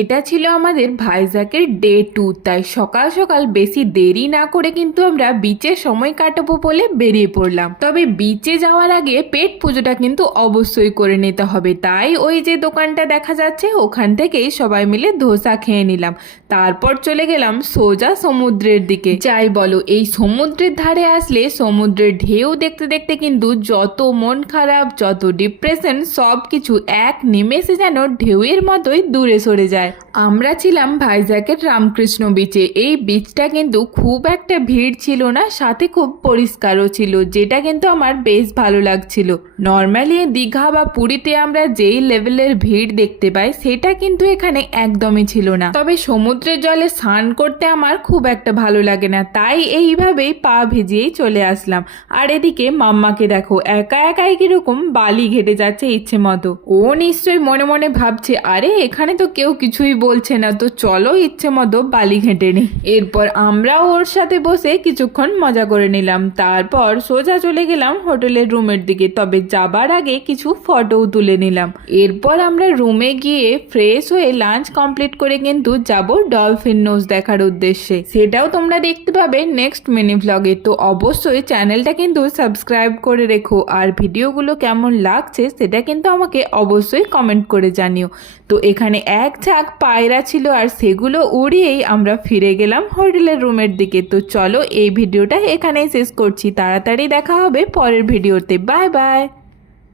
এটা ছিল আমাদের ভাইজ্যাকের ডে 2। তাই সকাল সকাল বেশি দেরি না করে কিন্তু আমরা বিচে সময় কাটাবো বলে বেরিয়ে পড়লাম। তবে বিচে যাওয়ার আগে পেট পুজোটা কিন্তু অবশ্যই করে নিতে হবে। তাই ওই যে দোকানটা দেখা যাচ্ছে ওখান থেকেই সবাই মিলে ধোসা খেয়ে নিলাম। তারপর চলে গেলাম সোজা সমুদ্রের দিকে। যাই বলো, এই সমুদ্রের ধারে আসলে সমুদ্রের ঢেউ দেখতে দেখতে কিন্তু যত মন খারাপ, যত ডিপ্রেশন, সব কিছু এক নিমেষে যেন ঢেউয়ের মতোই দূরে সরে যায়। আমরা ছিলাম ভাইজ্যাকের রামকৃষ্ণ বিচে। এই বিচটা কিন্তু খুব একটা ভিড় ছিল না, সাথে খুব পরিষ্কারও ছিল, যেটা কিন্তু আমার বেশ ভালো লাগছিল। নর্মালি দীঘা বা পুরীতে আমরা যেই লেভেলের ভিড় দেখতে পাই সেটা কিন্তু এখানে একদমই ছিল না। তবে সমুদ্রের জলে স্নান করতে আমার খুব একটা ভালো লাগে না, তাই এইভাবেই পা ভিজিয়েই চলে আসলাম। আর এদিকে মাম্মাকে দেখো একা একাই কিরকম বালি ঘেটে যাচ্ছে ইচ্ছে মতো। ও নিশ্চয়ই মনে মনে ভাবছে, আরে এখানে তো কেউ কিছুই বলছে না, তো চলো ইচ্ছে মতো বালি ঘেঁটে নি। এরপর আমরাও ওর সাথে বসে কিছুক্ষণ মজা করে নিলাম। তারপর সোজা চলে গেলাম হোটেলের রুমের দিকে। তবে যাবার আগে কিছু ফটোও তুলে নিলাম। এরপর আমরা রুমে গিয়ে ফ্রেশ হয়ে লাঞ্চ কমপ্লিট করে কিন্তু যাব ডলফিন নোজ দেখার উদ্দেশ্যে। সেটাও তোমরা দেখতে পাবে নেক্সট মিনি ভ্লগে। তো অবশ্যই চ্যানেলটা কিন্তু সাবস্ক্রাইব করে রেখো, আর ভিডিওগুলো কেমন লাগছে সেটা কিন্তু আমাকে অবশ্যই কমেন্ট করে জানিও। তো এখানে এক ঝাঁক পায়রা ছিল, আর সেগুলো উড়িয়েই আমরা ফিরে গেলাম হোটেলের রুমের দিকে। তো চলো এই ভিডিওটা এখানেই শেষ করছি। তাড়াতাড়ি দেখা হবে পরের ভিডিওতে। Bye bye.